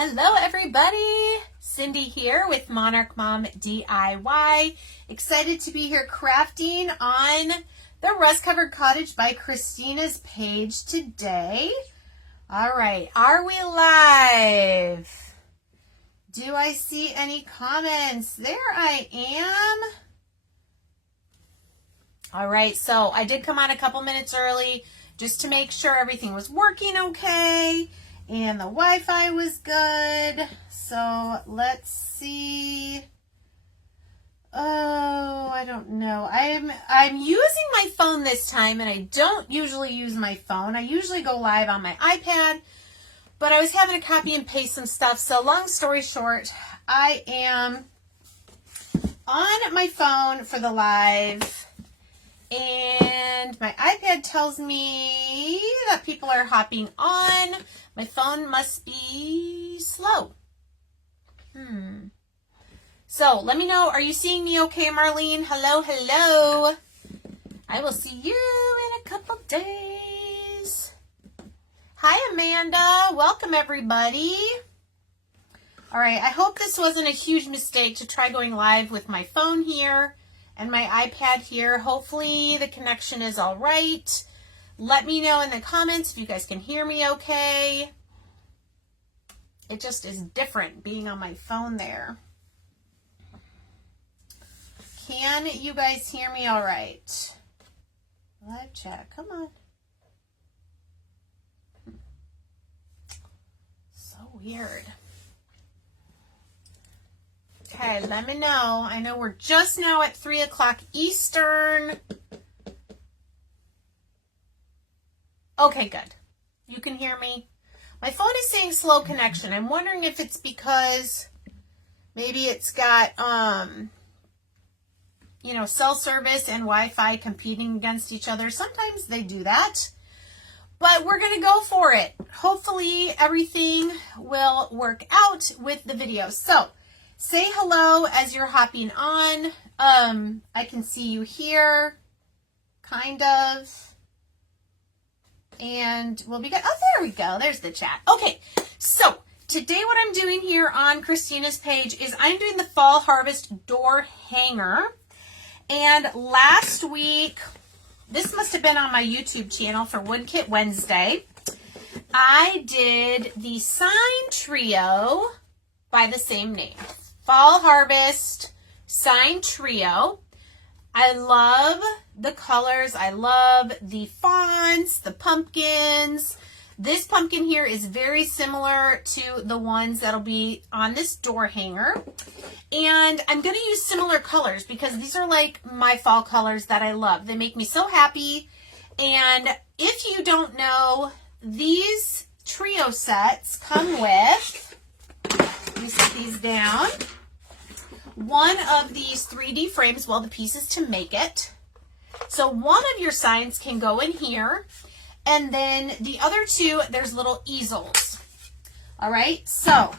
Hello everybody, Cindy here with Monarch Mom DIY. Excited to be here crafting on the rust covered cottage by Christina's page today. All right, are we live? Do I see any comments? There I am. All right, so I did come on a couple minutes early just to make sure everything was working okay. And the Wi-Fi was good. So let's see. Oh, I don't know. I'm using my phone this time, and I don't usually use my phone. I usually go live on my iPad, but I was having to copy and paste some stuff. So long story short, I am on my phone for the live, and my iPad tells me that people are hopping on. My phone must be slow. So let me know. Are you seeing me okay, Marlene? Hello, hello. I will see you in a couple days. Hi, Amanda. Welcome, everybody. All right. I hope this wasn't a huge mistake to try going live with my phone here and my iPad here. Hopefully the connection is all right. Let me know in the comments if you guys can hear me okay. It just is different being on my phone there. Can you guys hear me all right? Live chat, come on. So weird. Okay, let me know. I know we're just now at 3 o'clock Eastern. Okay, good. You can hear me. My phone is saying slow connection. I'm wondering if it's because maybe it's got, cell service and Wi-Fi competing against each other. Sometimes they do that, but we're going to go for it. Hopefully everything will work out with the video. So say hello as you're hopping on. I can see you here, kind of. And we'll be good. Oh, there we go. There's the chat. Okay, so today what I'm doing here on Christina's page is I'm doing the Fall Harvest door hanger. And last week, this must have been on my YouTube channel for Wood Kit Wednesday, I did the sign trio by the same name. Fall Harvest sign trio. I love the colors. I love the fonts, the pumpkins. This pumpkin here is very similar to the ones that'll be on this door hanger. And I'm going to use similar colors because these are like my fall colors that I love. They make me so happy. And if you don't know, these trio sets come with, let me set these down, one of these 3D frames, well, the pieces to make it. So one of your signs can go in here, and then the other two, there's little easels. All right, so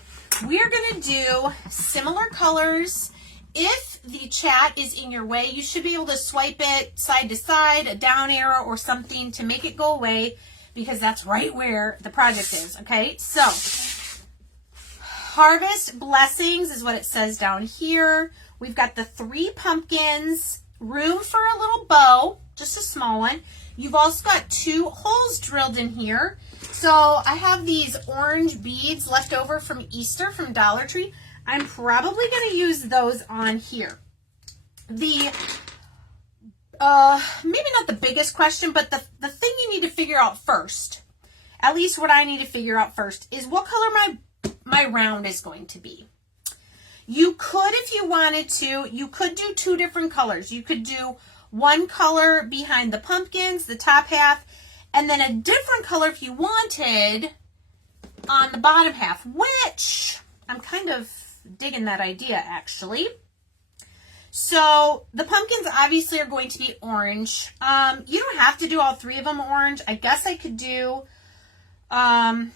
we're gonna do similar colors. If the chat is in your way, you should be able to swipe it side to side, a down arrow or something to make it go away, because that's right where the project is, okay? So Harvest Blessings is what it says down here. We've got the 3 pumpkins, room for a little bow, just a small one. You've also got 2 holes drilled in here. So I have these orange beads left over from Easter from Dollar Tree. I'm probably going to use those on here. The, maybe not the biggest question, but the thing you need to figure out first, at least what I need to figure out first, is what color my round is going to be. You could, if you wanted to, you could do 2 different colors. You could do one color behind the pumpkins, the top half, and then a different color if you wanted on the bottom half, which I'm kind of digging that idea actually. So the pumpkins obviously are going to be orange. You don't have to do all 3 of them orange. I guess I could do, oh,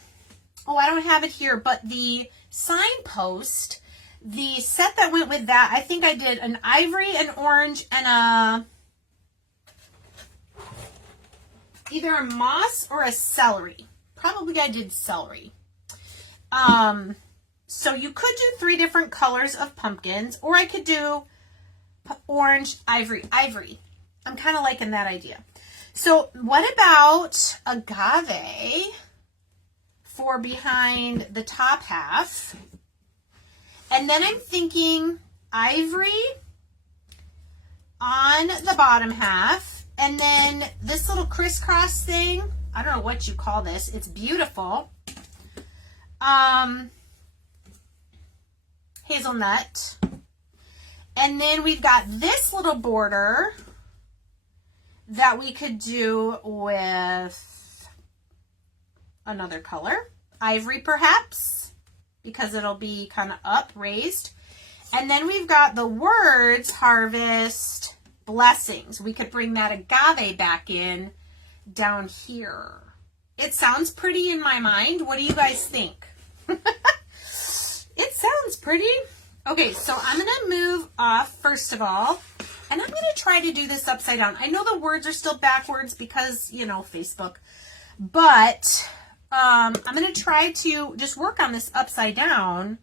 I don't have it here, but the signpost, the set that went with that, I think I did an ivory, an orange, and either a moss or a celery. Probably I did celery. So you could do 3 different colors of pumpkins, or I could do orange, ivory. I'm kind of liking that idea. So what about agave for behind the top half? And then I'm thinking ivory on the bottom half. And then this little crisscross thing, I don't know what you call this. It's beautiful. Hazelnut. And then we've got this little border that we could do with another color. Ivory perhaps, because it'll be kind of up, raised. And then we've got the words harvest blessings. We could bring that agave back in down here. It sounds pretty in my mind. What do you guys think? It sounds pretty. Okay, so I'm going to move off first of all, and I'm going to try to do this upside down. I know the words are still backwards because, you know, Facebook, but I'm going to try to just work on this upside down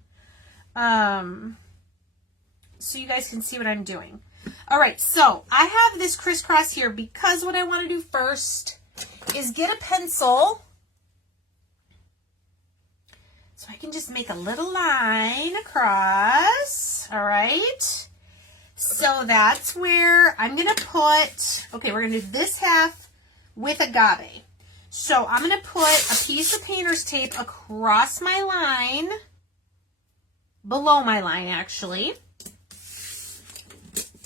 so you guys can see what I'm doing. All right, so I have this crisscross here because what I want to do first is get a pencil so I can just make a little line across. All right, so that's where I'm going to put, okay, we're going to do this half with agave. So I'm going to put a piece of painter's tape across my line, below my line actually,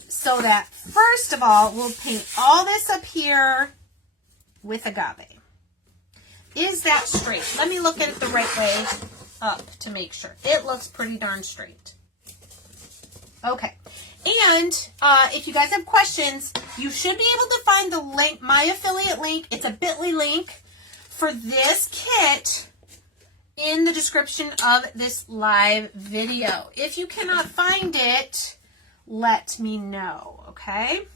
so that first of all, we'll paint all this up here with agave. Is that straight? Let me look at it the right way up to make sure. It looks pretty darn straight. Okay. And if you guys have questions, you should be able to find the link, my affiliate link. It's a bit.ly link for this kit in the description of this live video. If you cannot find it, let me know, okay?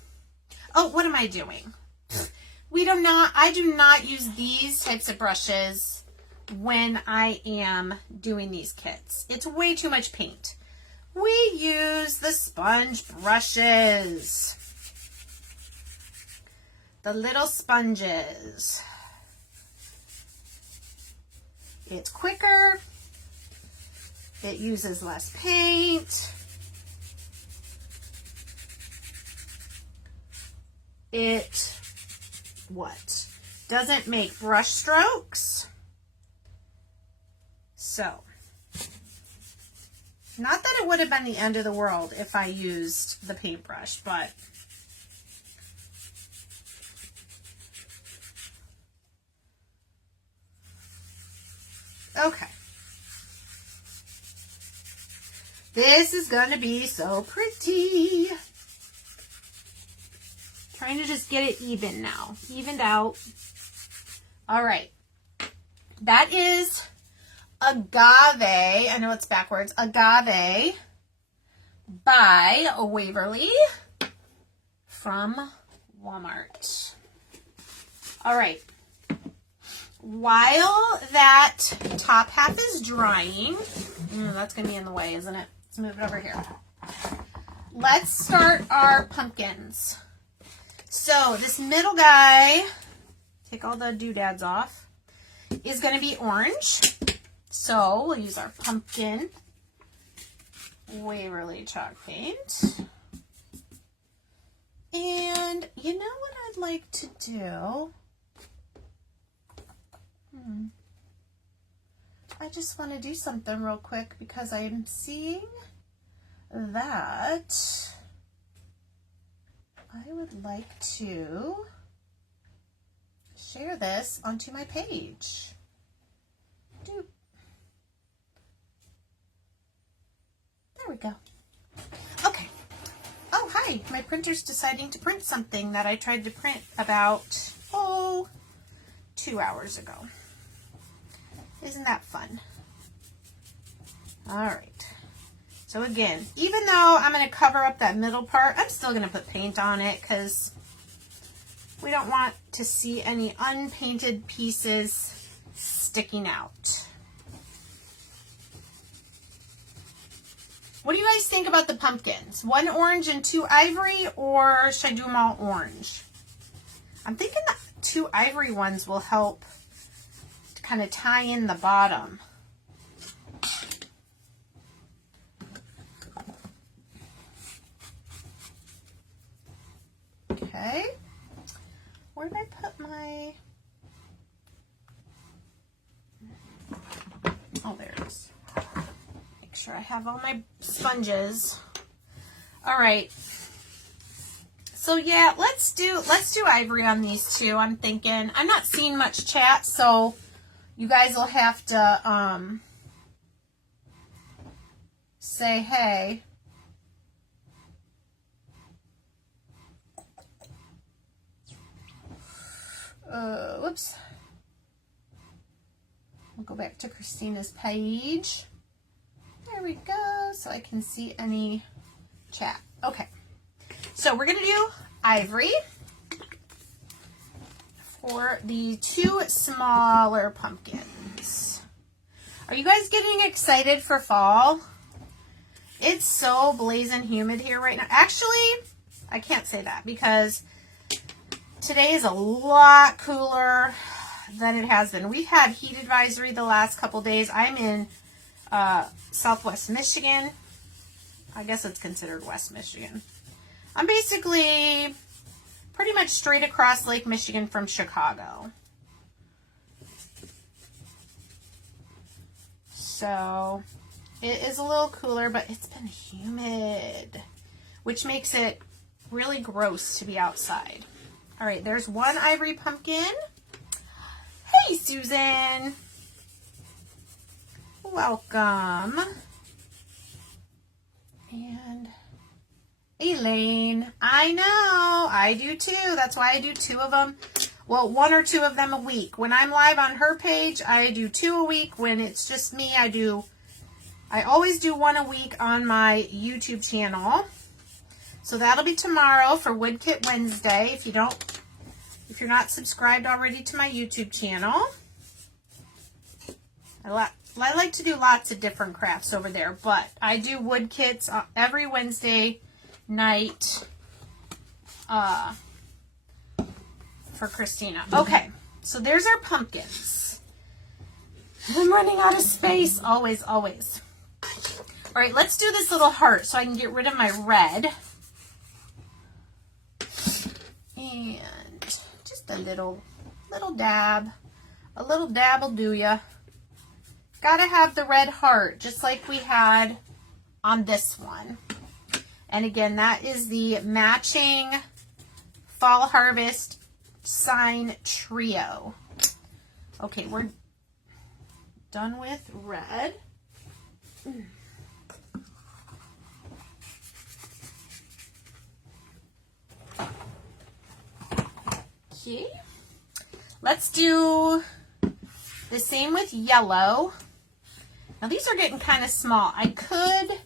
Oh, what am I doing? I do not use these types of brushes when I am doing these kits. It's way too much paint. We use the sponge brushes. The little sponges. It's quicker. It uses less paint. It doesn't make brush strokes. So, not that it would have been the end of the world if I used the paintbrush, but okay. This is going to be so pretty. Trying to just get it even now. Evened out. All right. That is Agave. I know it's backwards. Agave by Waverly from Walmart. All right. While that top half is drying, that's going to be in the way, isn't it? Let's move it over here. Let's start our pumpkins. So this middle guy, take all the doodads off, is going to be orange. So we'll use our pumpkin Waverly chalk paint. And you know what I'd like to do? I just want to do something real quick because I am seeing that I would like to share this onto my page. There we go. Okay. Oh, hi. My printer's deciding to print something that I tried to print about, 2 hours ago. Isn't that fun? All right. So again, even though I'm going to cover up that middle part, I'm still going to put paint on it because we don't want to see any unpainted pieces sticking out. What do you guys think about the pumpkins? 1 orange and 2 ivory, or should I do them all orange? I'm thinking the 2 ivory ones will help to kind of tie in the bottom. Okay. Where did I put my... Oh, there it is. Make sure I have all my sponges. All right. So yeah, let's do ivory on these two. I'm thinking. I'm not seeing much chat, so you guys will have to say hey. Whoops. We'll go back to Christina's page. There we go, so I can see any chat. Okay, so we're gonna do ivory for the 2 smaller pumpkins. Are you guys getting excited for fall? It's so blazing humid here right now. Actually, I can't say that because today is a lot cooler than it has been. We've had heat advisory the last couple days. I'm in Southwest Michigan. I guess it's considered West Michigan. I'm basically pretty much straight across Lake Michigan from Chicago. So it is a little cooler, but it's been humid, which makes it really gross to be outside. All right, there's 1 ivory pumpkin. Hey, Susan. Welcome. And Elaine. I know. I do too. That's why I do 2 of them. Well, 1 or 2 of them a week. When I'm live on her page, I do 2 a week. When it's just me, I always do 1 a week on my YouTube channel. So that'll be tomorrow for Wood Kit Wednesday. If you're not subscribed already to my YouTube channel. I like to do lots of different crafts over there, but I do wood kits every Wednesday night for Christina. Okay, so there's our pumpkins. I'm running out of space. Always, always. All right, let's do this little heart so I can get rid of my red. And just a little dab. A little dab will do ya. Gotta have the red heart, just like we had on this one. And again, that is the matching Fall Harvest sign trio. Okay, we're done with red. Okay, let's do the same with yellow. Now these are getting kind of small. I could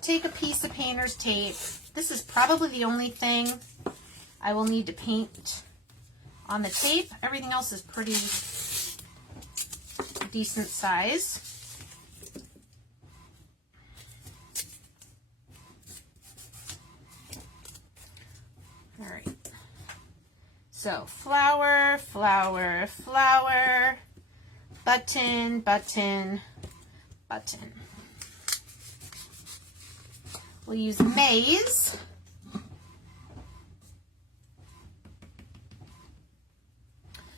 take a piece of painter's tape. This is probably the only thing I will need to paint on the tape. Everything else is pretty decent size. All right. So flower, flower, flower, button, button, button. We'll use maize.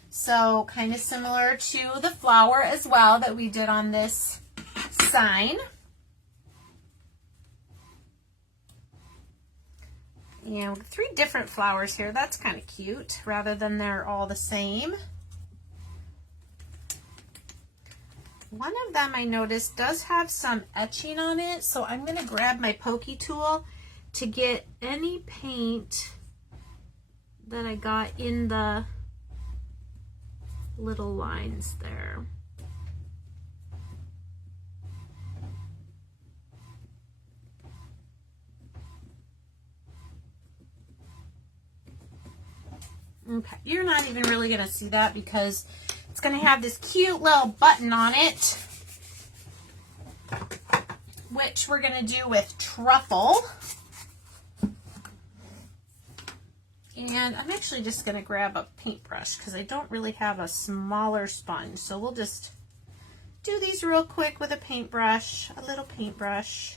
So kind of similar to the flower as well that we did on this sign. And 3 different flowers here. That's kind of cute rather than they're all the same. One of them I noticed does have some etching on it, so I'm going to grab my pokey tool to get any paint that I got in the little lines there. Okay, you're not even really going to see that because it's going to have this cute little button on it. which we're going to do with truffle. And I'm actually just going to grab a paintbrush because I don't really have a smaller sponge. So we'll just do these real quick with a paintbrush, a little paintbrush.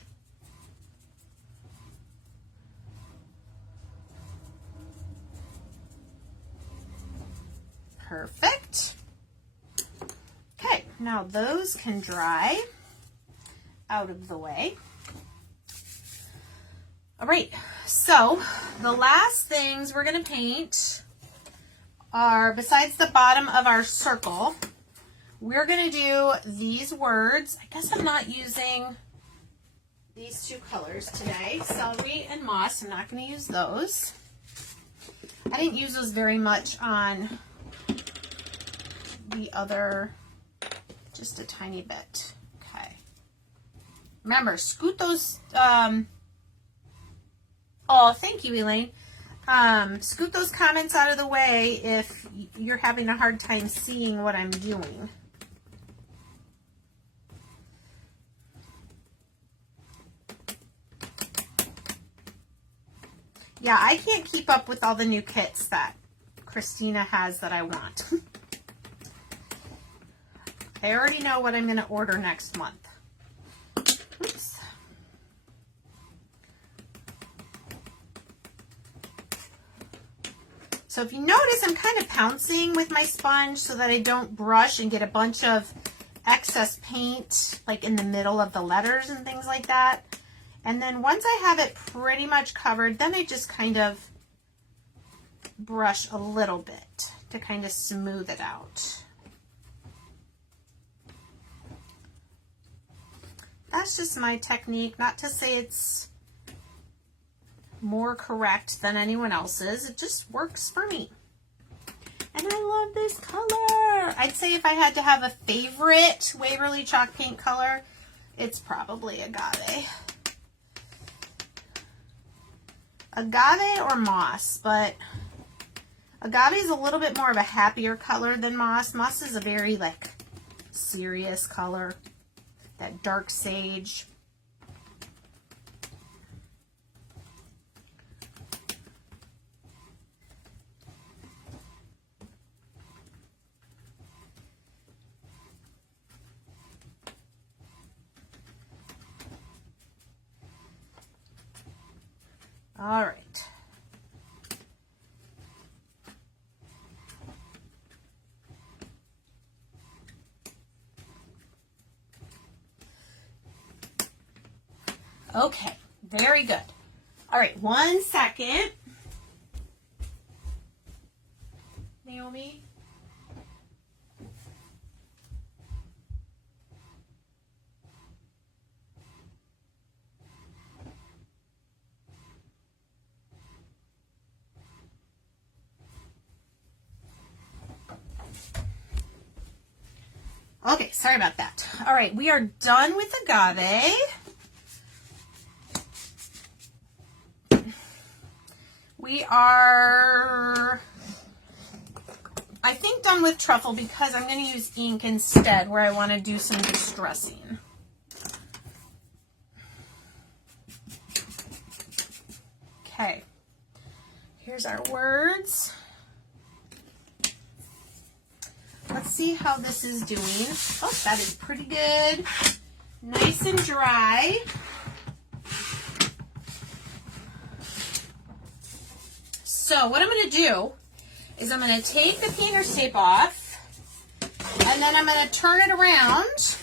Perfect. Okay, now those can dry out of the way. All right, so the last things we're going to paint are, besides the bottom of our circle, we're going to do these words. I guess I'm not using these two colors today, celery and moss. I'm not going to use those. I didn't use those very much on the other, just a tiny bit. Okay. Remember, scoot those, oh, thank you, Elaine. Scoot those comments out of the way if you're having a hard time seeing what I'm doing. Yeah, I can't keep up with all the new kits that Christina has that I want. I already know what I'm going to order next month. Oops. So if you notice, I'm kind of pouncing with my sponge so that I don't brush and get a bunch of excess paint like in the middle of the letters and things like that. And then once I have it pretty much covered, then I just kind of brush a little bit to kind of smooth it out. That's just my technique, not to say it's more correct than anyone else's. It just works for me. And I love this color. I'd say if I had to have a favorite Waverly chalk paint color, it's probably agave. Agave or moss, but agave is a little bit more of a happier color than moss. Moss is a very like serious color, that dark sage. All right. Okay, very good. All right, 1 second. Naomi? Okay, sorry about that. All right, we are done with agave. We are, I think, done with truffle because I'm going to use ink instead where I want to do some distressing. Okay, here's our words. Let's see how this is doing. Oh, that is pretty good. Nice and dry. So what I'm going to do is I'm going to take the painter's tape off, and then I'm going to turn it around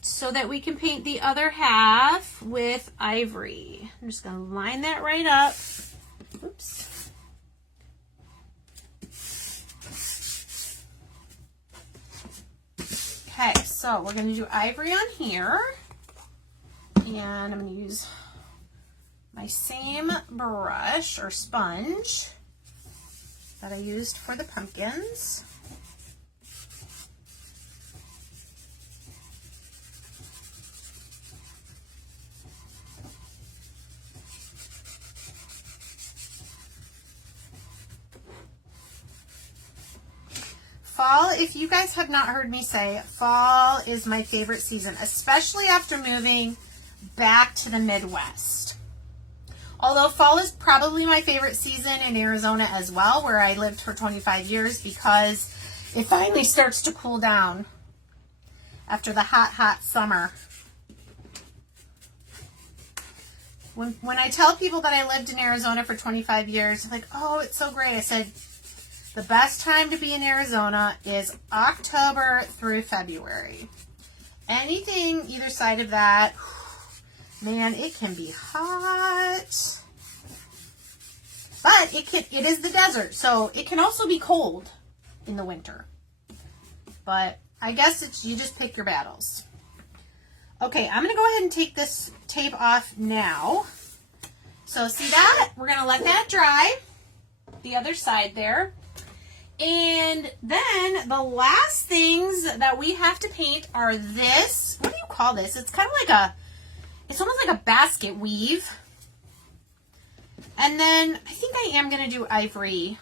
so that we can paint the other half with ivory. I'm just going to line that right up. Oops. Okay, so we're going to do ivory on here, and I'm going to use my same brush or sponge that I used for the pumpkins. Fall, if you guys have not heard me say, fall is my favorite season, especially after moving back to the Midwest. Although fall is probably my favorite season in Arizona as well, where I lived for 25 years, because it finally starts to cool down after the hot, hot summer. When I tell people that I lived in Arizona for 25 years, they're like, oh, it's so great. I said, the best time to be in Arizona is October through February. Anything either side of that, man, it can be hot. But it is the desert, so it can also be cold in the winter. But I guess you just pick your battles. Okay, I'm going to go ahead and take this tape off now. So see that? We're going to let that dry. The other side there. And then the last things that we have to paint are this. What do you call this? It's kind of like it's almost like a basket weave. And then I think I am going to do ivory.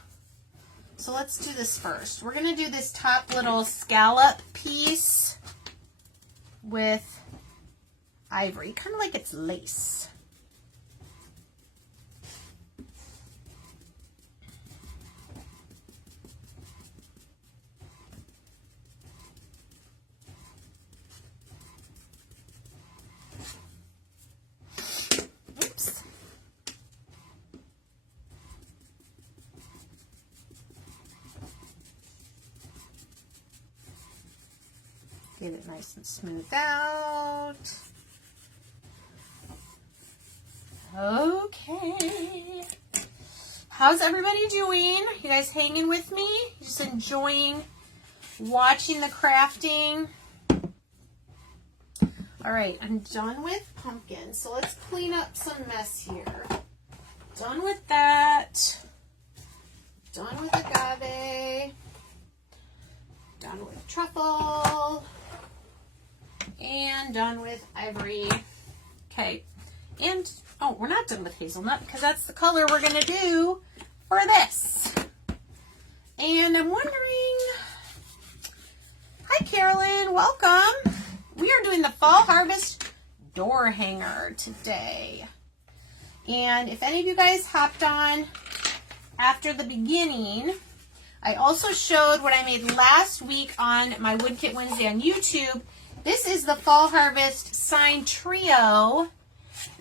So let's do this first. We're going to do this top little scallop piece with ivory, kind of like it's lace. Oops. Get it nice and smoothed out. Okay. How's everybody doing? You guys hanging with me? Just enjoying watching the crafting? All right, I'm done with pumpkin. So let's clean up some mess here. Done with that. Done with agave. Done with truffle. And done with ivory. Okay. And, oh, we're not done with hazelnut because that's the color we're going to do for this. And I'm wondering, hi Carolyn, welcome. We are doing the Fall Harvest door hanger today. And if any of you guys hopped on after the beginning, I also showed what I made last week on my Wood Kit Wednesday on YouTube. This is the Fall Harvest sign trio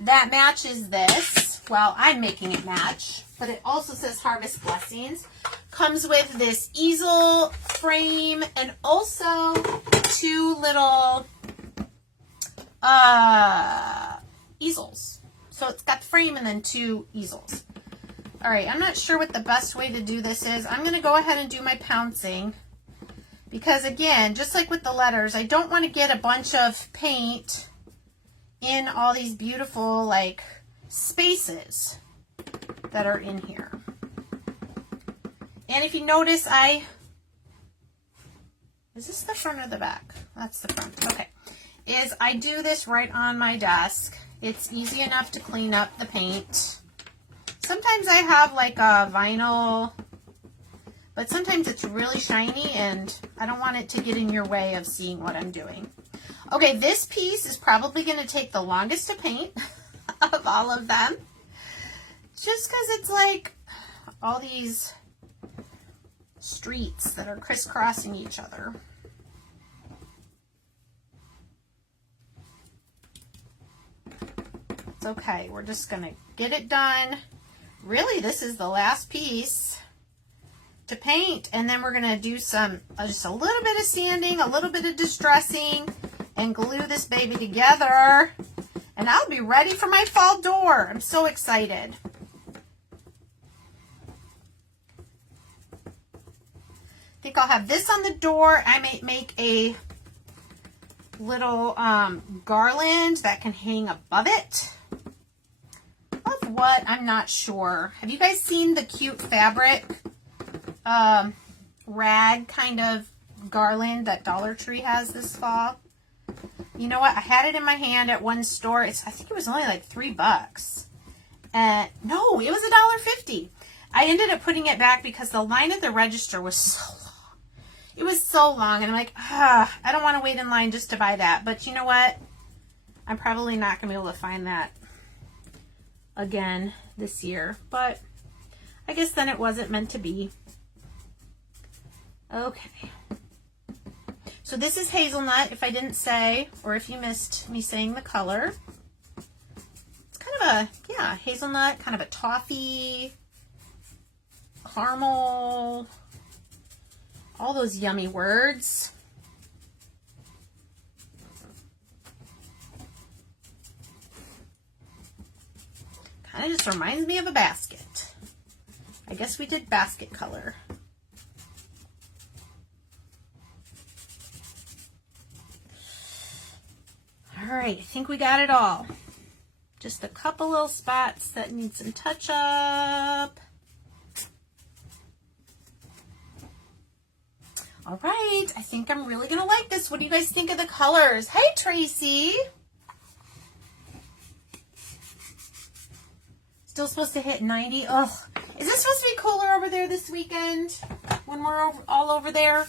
that matches this. Well, I'm making it match, but it also says Harvest Blessings. Comes with this easel frame and also two little easels. So it's got the frame and then two easels. All right, I'm not sure what the best way to do this is. I'm going to go ahead and do my pouncing because, again, just like with the letters, I don't want to get a bunch of paint in all these beautiful, like, spaces that are in here. And if you notice, is this the front or the back? That's the front. Okay. I do this right on my desk. It's easy enough to clean up the paint. Sometimes I have like a vinyl, but sometimes it's really shiny and I don't want it to get in your way of seeing what I'm doing. Okay, this piece is probably going to take the longest to paint of all of them. Just because it's like all these streets that are crisscrossing each other. It's okay, we're just going to get it done. Really, this is the last piece to paint, and then we're going to do some, just a little bit of sanding, a little bit of distressing, and glue this baby together, and I'll be ready for my fall door. I'm so excited. I think I'll have this on the door. I may make a little garland that can hang above it. Of what? I'm not sure. Have you guys seen the cute fabric rag kind of garland that Dollar Tree has this fall? You know what? I had it in my hand at one store. I think it was only like $3. No, it was $1.50. I ended up putting it back because the line at the register was so long. It was so long, and I'm like, I don't want to wait in line just to buy that. But you know what? I'm probably not going to be able to find that again this year. But I guess then it wasn't meant to be. Okay. So this is hazelnut, if I didn't say, or if you missed me saying the color. It's kind of a, yeah, hazelnut, kind of a toffee, caramel, all those yummy words. Kind of just reminds me of a basket. I guess we did basket color. All right, I think we got it all. Just a couple little spots that need some touch up. All right, I think I'm really gonna like this. What do you guys think of the colors? Hey, Tracy. Still supposed to hit 90. Ugh, is this supposed to be cooler over there this weekend when we're all over there?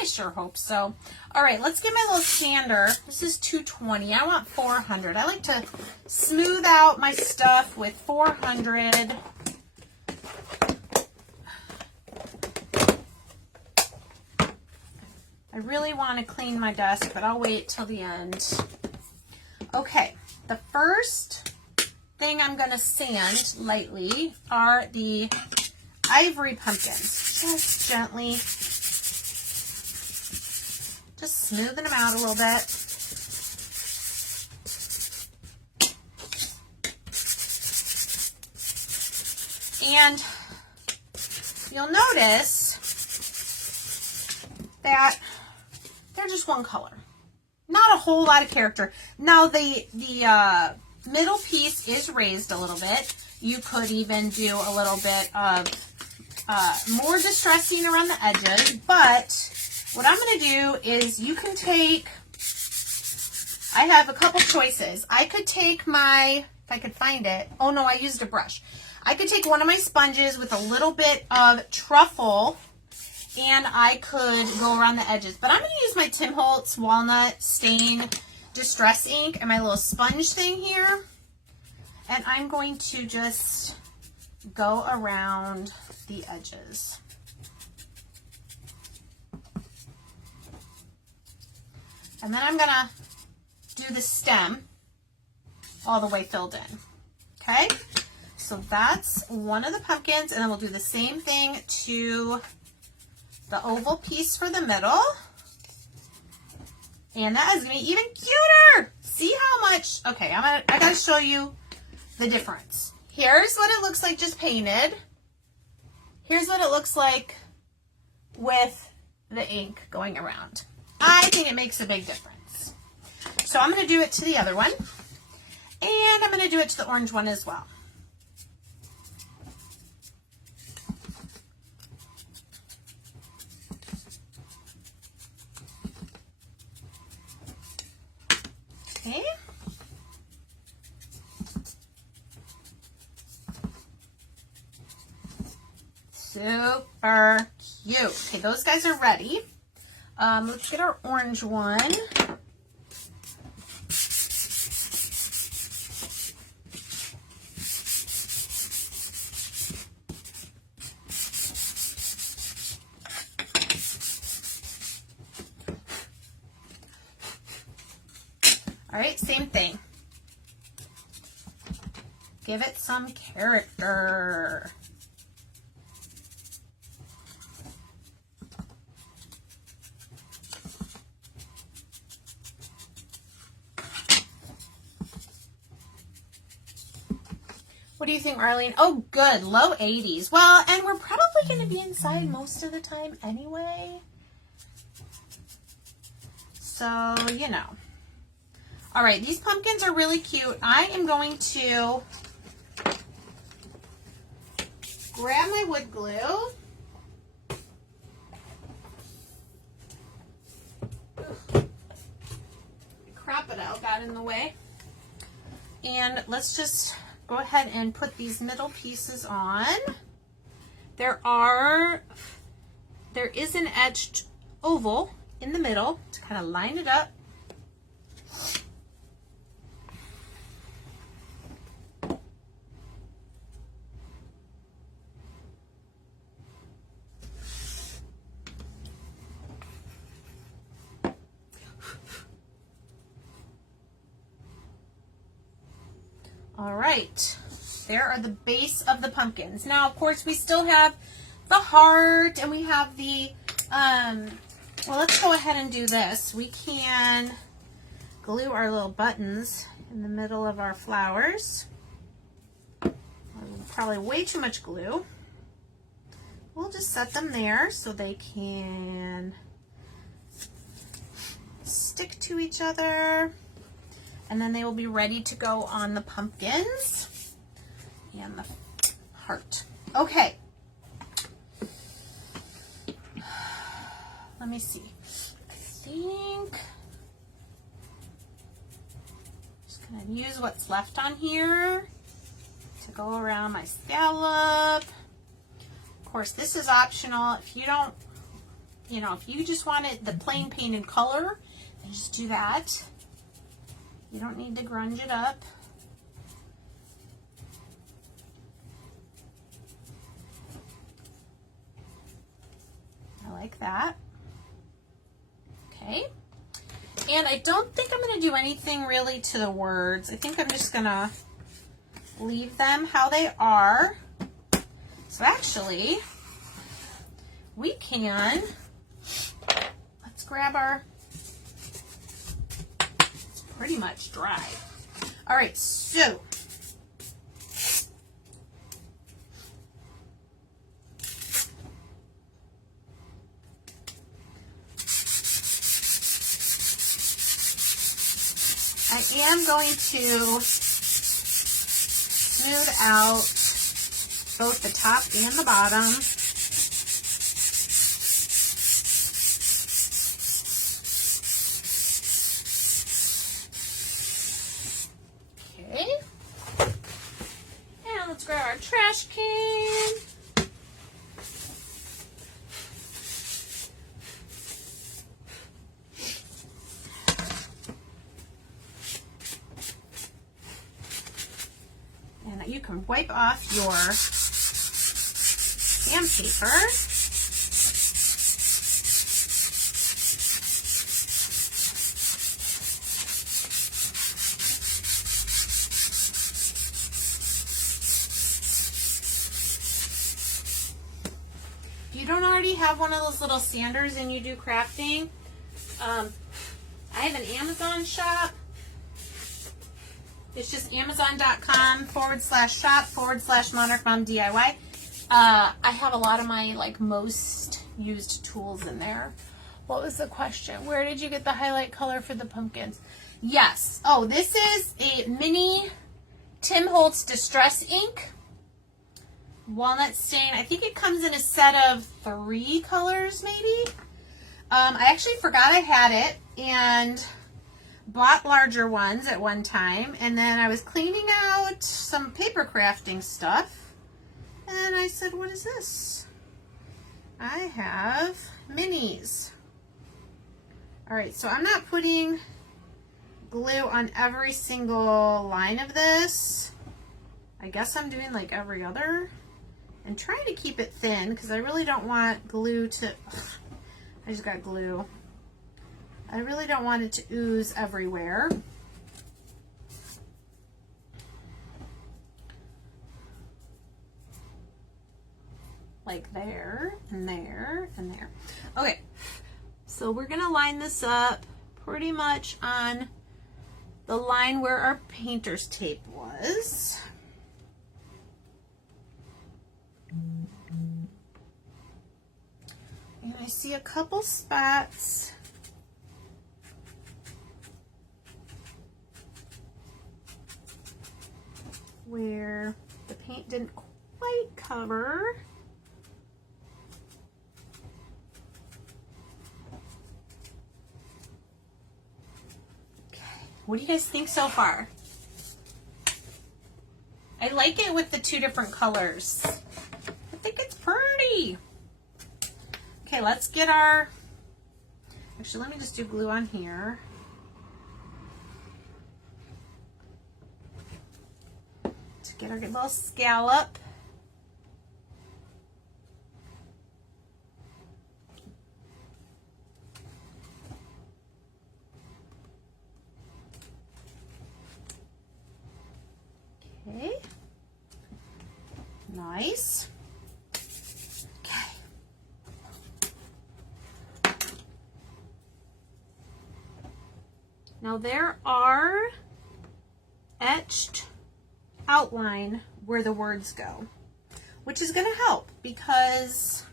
I sure hope so. All right, let's get my little sander. This is 220. I want 400. I like to smooth out my stuff with 400. I really want to clean my desk, but I'll wait till the end. Okay, the first thing I'm going to sand lightly are the ivory pumpkins. Just gently, just smoothing them out a little bit. And you'll notice that they're just one color. Not a whole lot of character. Now the middle piece is raised a little bit. You could even do a little bit of more distressing around the edges, but what I'm going to do is you can take, I have a couple choices. I could take my, if I could find it, oh no, I used a brush. I could take one of my sponges with a little bit of truffle and I could go around the edges. But I'm going to use my Tim Holtz Walnut Stain Distress Ink and my little sponge thing here. And I'm going to just go around the edges. And then I'm going to do the stem all the way filled in. Okay? So that's one of the pumpkins. And then we'll do the same thing to the oval piece for the middle. And that is going to be even cuter. See how much, okay, I got to show you the difference. Here's what it looks like just painted. Here's what it looks like with the ink going around. I think it makes a big difference. So I'm going to do it to the other one. And I'm going to do it to the orange one as well. Okay. Super cute. Okay, those guys are ready. Let's get our orange one. All right, same thing. Give it some character. What do you think, Marlene? Oh, good. Low 80s. Well, and we're probably going to be inside most of the time anyway. So, you know. All right, these pumpkins are really cute. I am going to grab my wood glue. Crop it out, got in the way. And let's just go ahead and put these middle pieces on. There is an etched oval in the middle to kind of line it up. All right, there are the base of the pumpkins. Now, of course, we still have the heart and we have the, well, let's go ahead and do this. We can glue our little buttons in the middle of our flowers. Probably way too much glue. We'll just set them there so they can stick to each other. And then they will be ready to go on the pumpkins and the heart. Okay. Let me see. I think I'm just going to use what's left on here to go around my scallop. Of course, this is optional. If you don't, if you just want it the plain painted color, then just do that. You don't need to grunge it up. I like that. Okay. And I don't think I'm going to do anything really to the words. I think I'm just going to leave them how they are. So actually, we can, let's grab our, pretty much dry. All right, so I am going to smooth out both the top and the bottom. Let's grab our trash can. And you can wipe off your sandpaper. You don't already have one of those little sanders and you do crafting, I have an Amazon shop. It's just amazon.com/shop/Monarch Mom DIY. I have a lot of my most used tools in there. What was the question? Where did you get the highlight color for the pumpkins? Yes. Oh, this is a mini Tim Holtz Distress ink. Walnut stain. I think it comes in a set of 3 colors maybe. I actually forgot I had it and bought larger ones at one time, and then I was cleaning out some paper crafting stuff and I said, what is this? I have minis. Alright, so I'm not putting glue on every single line of this. I guess I'm doing like every other. I'm trying to keep it thin because I really don't want glue to, I just got glue. I really don't want it to ooze everywhere. Like there, and there, and there. Okay, so we're gonna line this up pretty much on the line where our painter's tape was. And I see a couple spots where the paint didn't quite cover. Okay, what do you guys think so far? I like it with the 2 different colors. I think it's pretty. Okay, let's get our Actually, let me just do glue on here. To get our little scallop. Okay. Nice. Okay. Now there are etched outline where the words go, which is going to help because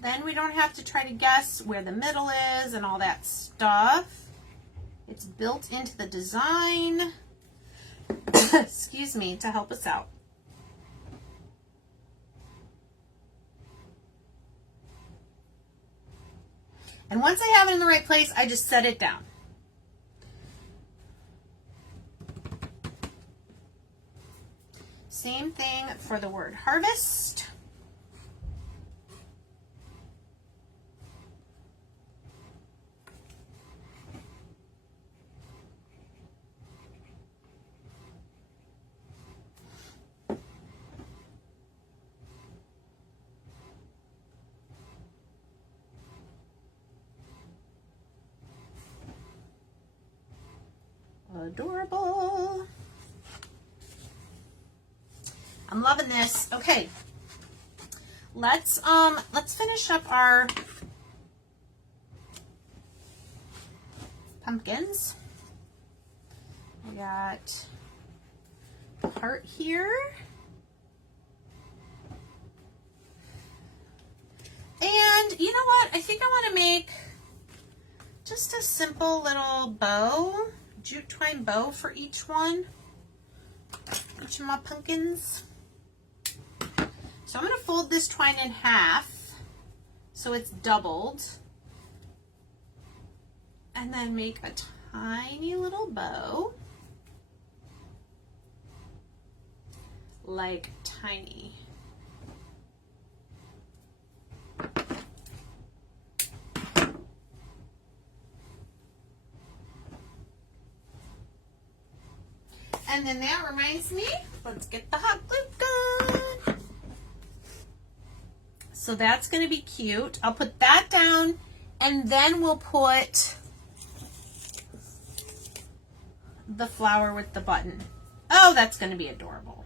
then we don't have to try to guess where the middle is and all that stuff. It's built into the design, excuse me, to help us out. And once I have it in the right place, I just set it down. Same thing for the word harvest. Adorable. I'm loving this. Okay. Let's finish up our pumpkins. We got the heart here. And you know what? I think I want to make just a simple little bow, jute twine bow for each one, each of my pumpkins. So I'm going to fold this twine in half so it's doubled, and then make a tiny little bow, like tiny. And then that reminds me, let's get the hot glue gun. So that's going to be cute. I'll put that down, and then we'll put the flower with the button. Oh, that's going to be adorable.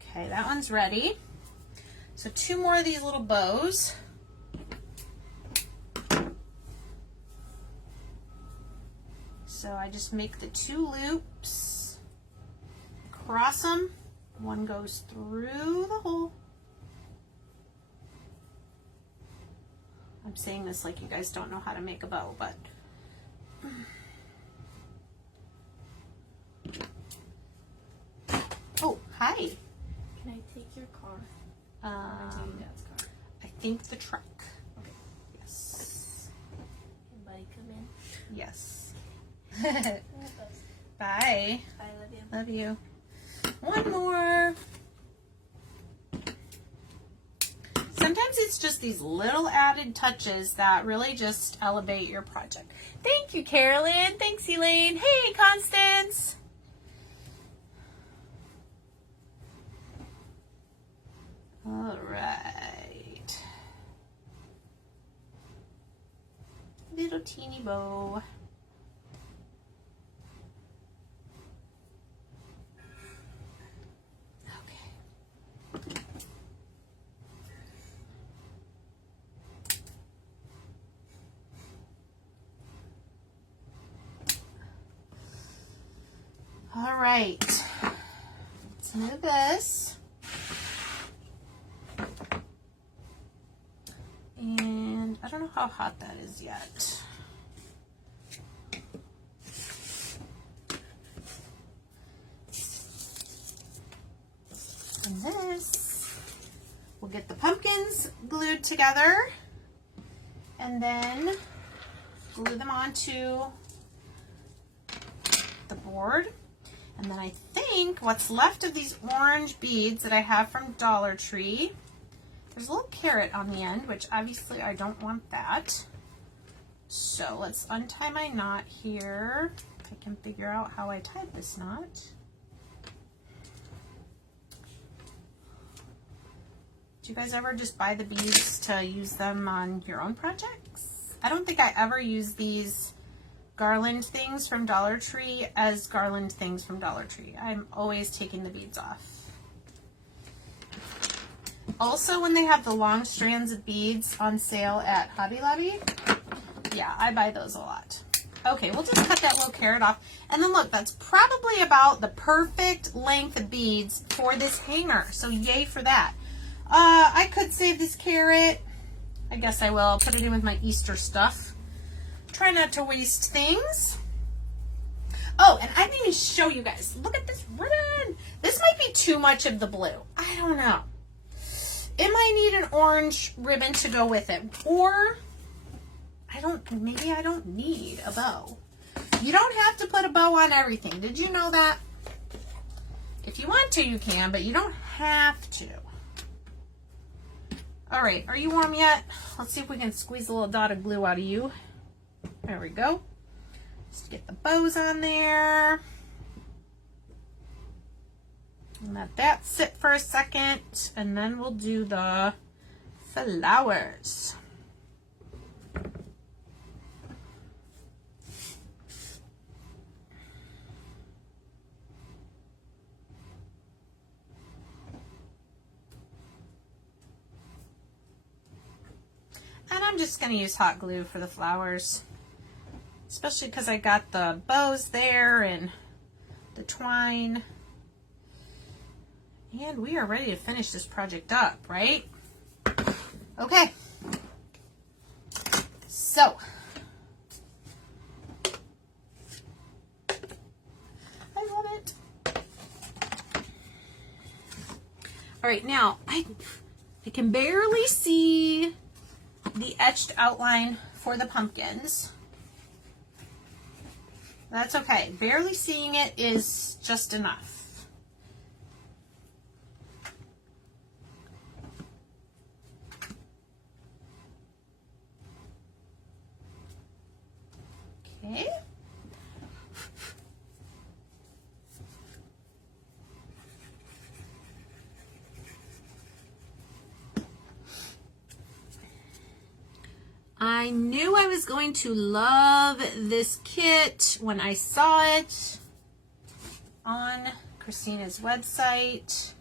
Okay, that one's ready. So 2 more of these little bows. So I just make the 2 loops, cross them, one goes through the hole. I'm saying this like you guys don't know how to make a bow, but oh, hi. Can I take your car? Dad's car. I think the truck. Okay. Yes. Can Buddy come in? Yes. Bye. Bye, love you. Love you. One more. Sometimes it's just these little added touches that really just elevate your project. Thank you, Carolyn. Thanks, Elaine. Hey, Constance. All right. Little teeny bow. All right, let's move this. And I don't know how hot that is yet. And this, we'll get the pumpkins glued together and then glue them onto the board. And then I think what's left of these orange beads that I have from Dollar Tree, there's a little carrot on the end, which obviously I don't want that. So let's untie my knot here. If I can figure out how I tied this knot. Do you guys ever just buy the beads to use them on your own projects? I don't think I ever use these garland things from Dollar Tree as garland things from Dollar Tree. I'm always taking the beads off. Also, when they have the long strands of beads on sale at Hobby Lobby, yeah, I buy those a lot. Okay, we'll just cut that little carrot off. And then look, that's probably about the perfect length of beads for this hanger. So yay for that. I could save this carrot. I guess I will. I'll put it in with my Easter stuff. Try not to waste things. Oh, and I didn't even show you guys. Look at this ribbon. This might be too much of the blue. I don't know. It might need an orange ribbon to go with it. Or, maybe I don't need a bow. You don't have to put a bow on everything. Did you know that? If you want to, you can, but you don't have to. All right, are you warm yet? Let's see if we can squeeze a little dot of glue out of you. There we go. Just get the bows on there. And let that sit for a second, and then we'll do the flowers. And I'm just going to use hot glue for the flowers, especially because I got the bows there and the twine. And we are ready to finish this project up, right? Okay. So, I love it. All right, now I can barely see the etched outline for the pumpkins. That's okay. Barely seeing it is just enough. Okay. I knew I was going to love this kit when I saw it on Christina's website.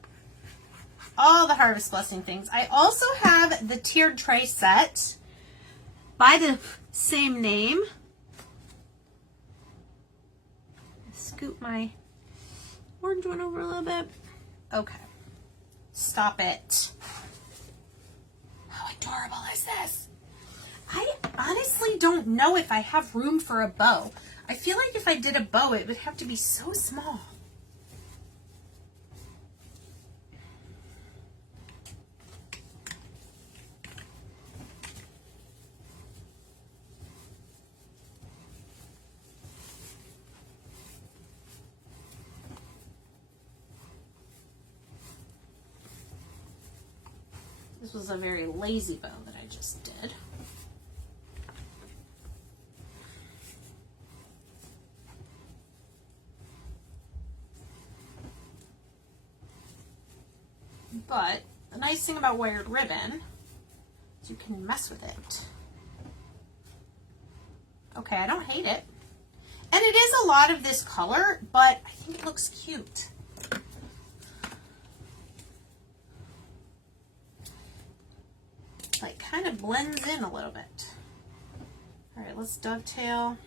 All the Harvest Blessing things. I also have the tiered tray set by the same name. Scoop my orange one over a little bit. Okay. Stop it. How adorable is this? I honestly don't know if I have room for a bow. I feel like if I did a bow, it would have to be so small. This was a very lazy bow that I just did. But the nice thing about wired ribbon is you can mess with it. Okay, I don't hate it. And it is a lot of this color, but I think it looks cute. Like kind of blends in a little bit. All right, let's dovetail.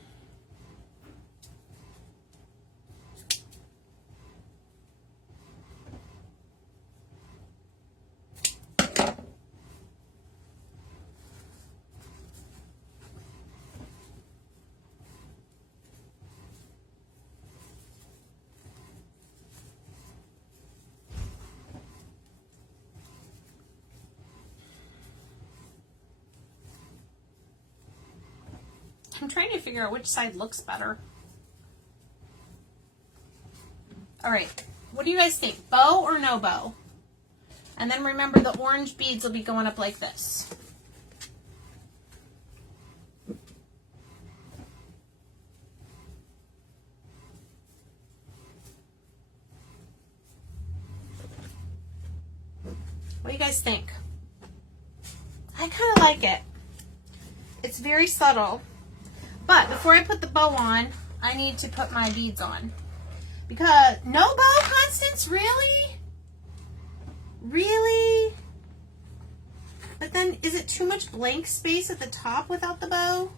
I'm trying to figure out which side looks better. right. What do you guys think? Bow or no bow? And then remember the orange beads will be going up like this. What do you guys think? I kind of like it. It's very subtle. But before I put the bow on, I need to put my beads on. Because, no bow, Constance? Really? Really? But then, is it too much blank space at the top without the bow?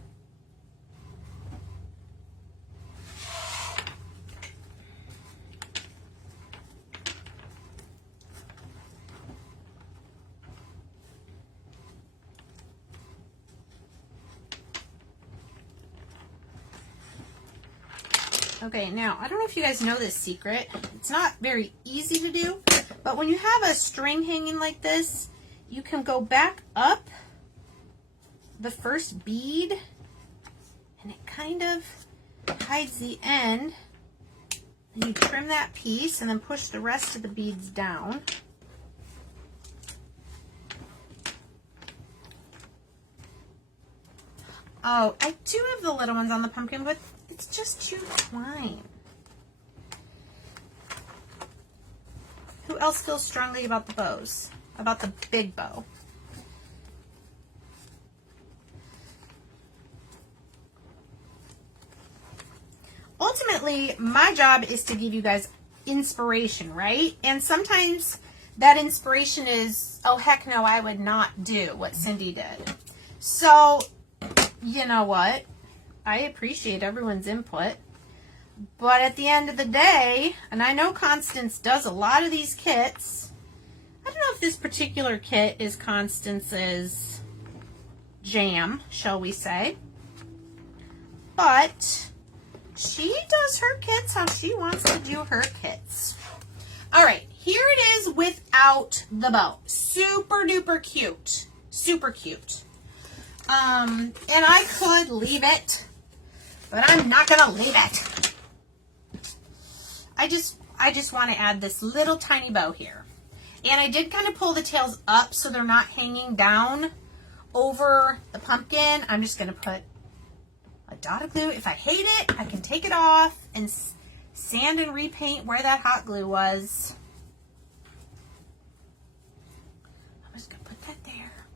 Okay, now, I don't know if you guys know this secret. It's not very easy to do, but when you have a string hanging like this, you can go back up the first bead, and it kind of hides the end. And you trim that piece, and then push the rest of the beads down. Oh, I do have the little ones on the pumpkin, but it's just too twine. Who else feels strongly about the bows? About the big bow? Ultimately, my job is to give you guys inspiration, right? And sometimes that inspiration is, oh heck no, I would not do what Cindy did. So, you know what? I appreciate everyone's input, but at the end of the day, and I know Constance does a lot of these kits. I don't know if this particular kit is Constance's jam, shall we say, but she does her kits how she wants to do her kits. All right, here it is without the bow. Super duper cute. Super cute. And I could leave it, but I'm not gonna leave it. I just want to add this little tiny bow here. And I did kind of pull the tails up so they're not hanging down over the pumpkin. I'm just gonna put a dot of glue. If I hate it, I can take it off and sand and repaint where that hot glue was. I'm just gonna put that there.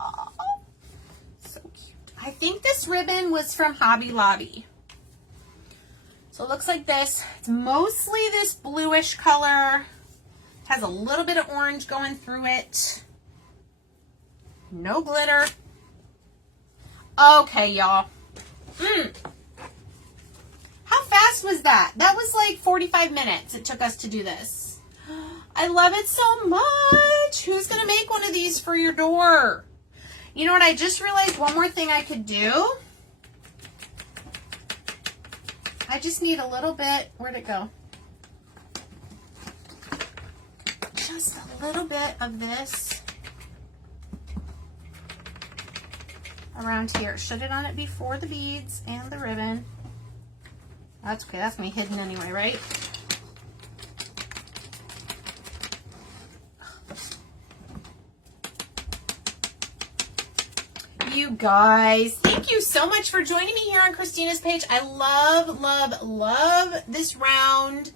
Oh, so cute. I think this ribbon was from Hobby Lobby. So it looks like this. It's mostly this bluish color. It has a little bit of orange going through it. No glitter. Okay, y'all. How fast was that? That was like 45 minutes it took us to do this. I love it so much. Who's going to make one of these for your door? You know what? I just realized one more thing I could do. I just need a little bit. Where'd it go? Just a little bit of this around here. Should it on it before the beads and the ribbon. That's okay. That's going to be hidden anyway, right? You guys, thank you so much for joining me here on Christina's page. I love, love, love this round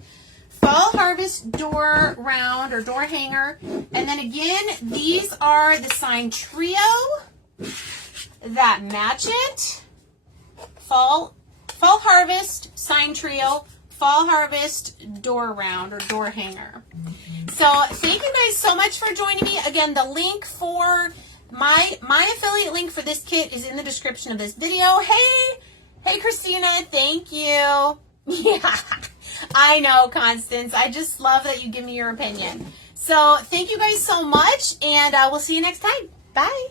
fall harvest door round or door hanger. And then again, these are the sign trio that match it. Fall harvest sign trio, fall harvest door round or door hanger. So thank you guys so much for joining me. Again, the link for my affiliate link for this kit is in the description of this video. Hey Christina, thank you. Yeah, I know, Constance. I just love that you give me your opinion. So thank you guys so much, and we'll see you next time. Bye.